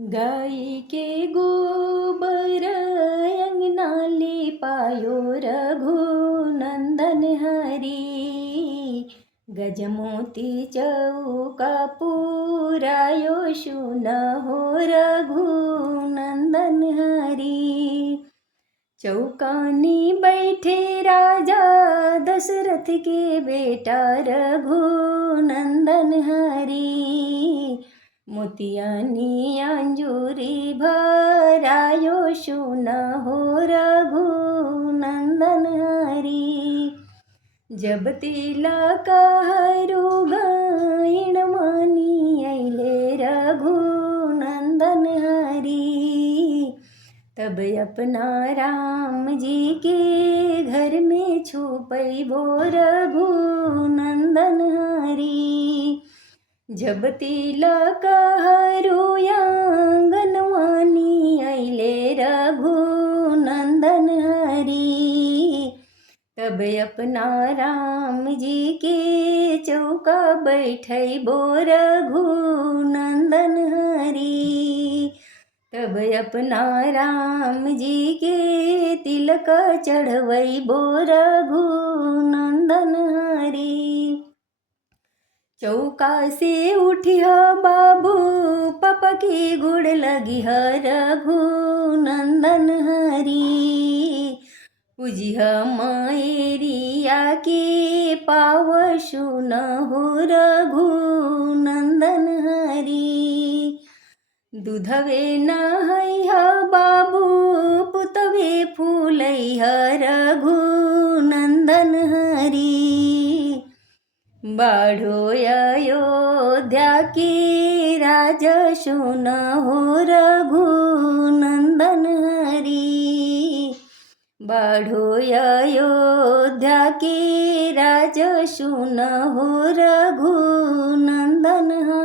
गाई के गोबर अंगना लिपायो, रघुनंदन हरी। गजमोती चौका पुरायो, शुन हो रघुनंदन हरी। चौकानी बैठे राजा दशरथ के बेटा, रघुनंदन हरी। मोतियानी अंजूरी भरायो, शुन हो रघुनंदन हरी। जब तिलक हरू गायण मानी अइले, रघुनंदन हरी। तब अपना राम जी के घर में छुपैबो, रघुनंदन हरी। जब तिलक हरू आंगनवानी अइले, रघुनंदन हरी। तब अपना राम जी के चौका बैठैबो, रघुनंदन हरी। तब अपना राम जी के तिलक चढ़वैबो, रघुनंदन हरी। चौका से उठिह बाबू, पापा की गुड़ लगिह, रघुनंदन हरी। पूजिह मायरिया के पाव, शुन हो रघुनंदन हरी। दूधवे नहैह बाबू, पुतवे फूलैह, रघुनंदन हरी। बाढ़ो अयोध्या की राज, शुन हो रघुनंदन हरी। बाढ़ो अयोध्या की राज, शुन हो रघुनंदन हरी।